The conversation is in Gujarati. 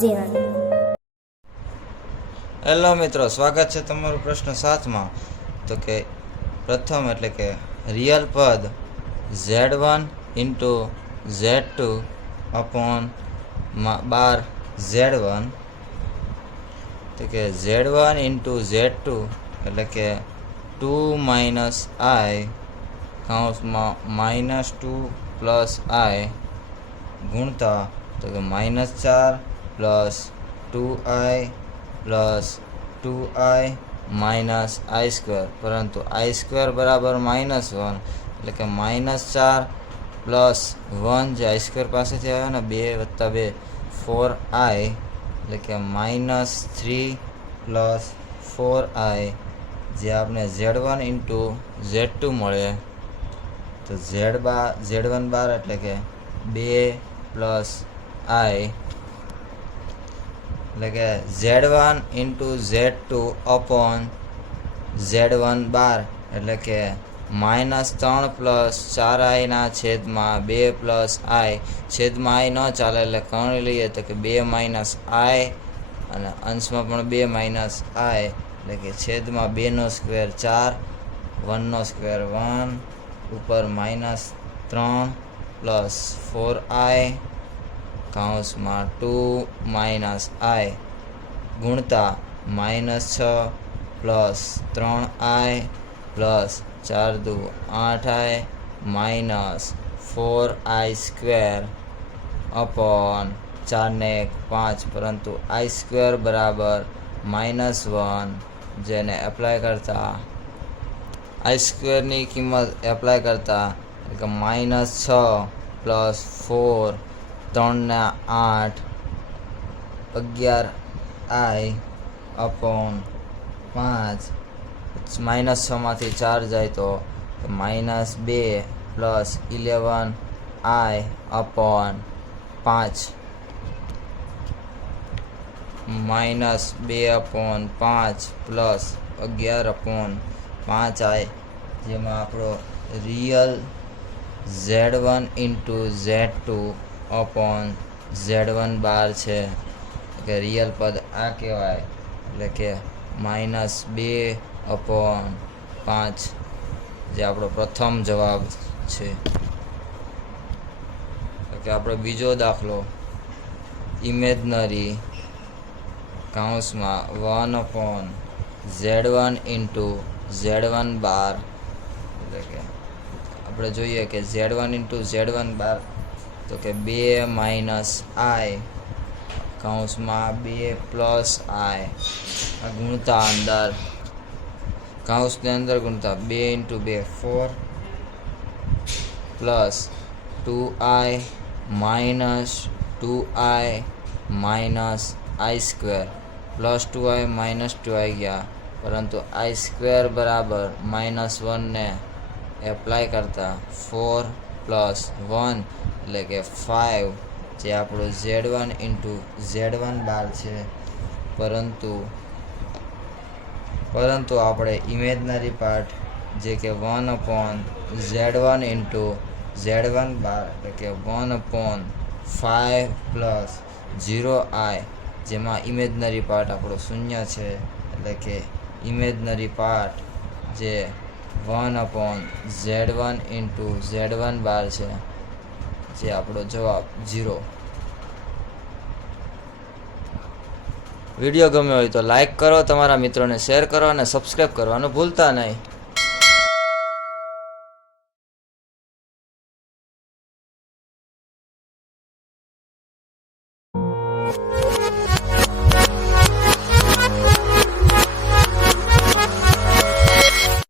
two, હેલો મિત્રો સ્વાગત છે તમારું પ્રશ્ન સાતમાં. તો કે પ્રથમ એટલે કે રિયલ પદ Z one into Z two upon bar Z one. તો કે Z one into Z two એટલે કે ટુ માઇનસ આઈ કાઉન્સમાં માઇનસ ટુ પ્લસ આઈ ગુણતા તો કે માઇનસ ચાર plus two I plus two I minus I square પરંતુ આઈ સ્ક્વેર બરાબર માઇનસ વન એટલે કે માઇનસ ચાર પ્લસ વન જે આઈ સ્ક્વેર પાસેથી આવ્યો ને બે વત્તા બે ફોર આઈ એટલે કે minus three plus four I જે આપણે Z one into Z two મળે. તો Z bar Z one bar એટલે કે બે પ્લસ આઈ એટલે કે Z one into Z two upon Z one bar એટલે કે માઇનસ ત્રણ પ્લસ ચાર આઈના છેદમાં બે પ્લસ આઈ. છેદમાં આઈ ન ચાલે એટલે ગણી લઈએ તો કે બે માઇનસ આઈ અને અંશમાં પણ બે માઇનસ આઈ. એટલે કે છેદમાં બેનો સ્ક્વેર ચાર વનનો સ્ક્વેર વન, ઉપર માઇનસ ત્રણ પ્લસ ફોર આઈ. કાઉન્સમાં ટુ માઇનસ આઈ ગુણતા માઇનસ છ પ્લસ ત્રણ આઈ પ્લસ ચાર દુ આઠ I minus four I square upon ચારને એક પાંચ પરંતુ આઈ સ્ક્વેર બરાબર માઇનસ વન જેને એપ્લાય કરતા આઈ સ્ક્વેરની કિંમત એપ્લાય કરતા એટલે કે માઇનસ છ પ્લસ ફોર ત્રણને આઠ અગિયાર આઈ અપોન પાંચ. માઇનસ છમાંથી ચાર જાય તો માઇનસ બે પ્લસ ઇલેવન આઈ અપોન પાંચ. માઇનસ બે અપોન પાંચ પ્લસ અગિયાર અપોન પાંચ આઈ. જેમાં આપણો real Z one into Z two upon Z one bar છે. કે રિયલ પદ આ કહેવાય. એટલે કે માઇનસ બે અપોન પાંચ જે આપણો પ્રથમ જવાબ છે. કે આપણો બીજો દાખલો. Imaginary કાઉન્સમાં one upon Z one into Z one bar એટલે કે આપણે જોઈએ કે Z one into Z one bar તો કે બે માઇનસ આઈ કાઉન્સમાં બે પ્લસ આઈ. આ ગુણતા અંદર કાઉન્સની અંદર ગુણતા બે ઇન્ટુ બે, four plus two I minus two I minus I square. Plus two I minus two I ગયા. પરંતુ આઈ સ્ક્વેર બરાબર માઇનસ વનને એપ્લાય કરતા ફોર પ્લસ વન એટલે કે ફાઇવ જે આપણું Z one into Z one bar છે. પરંતુ પરંતુ આપણે ઇમેજનરી પાર્ટ જે કે one upon Z one into Z one bar એટલે કે one upon five plus zero I જેમાં ઇમેજનરી પાર્ટ આપણો શૂન્ય છે. એટલે કે ઇમેજનરી પાર્ટ જે one upon Z one into Z one bar છે, જે આપણો જવાબ ઝીરો. વીડિયો ગમ્યો હોય તો લાઈક કરો, તમારા મિત્રોને શેર કરો અને સબસ્ક્રાઈબ કરવાનું ભૂલતા નહીં.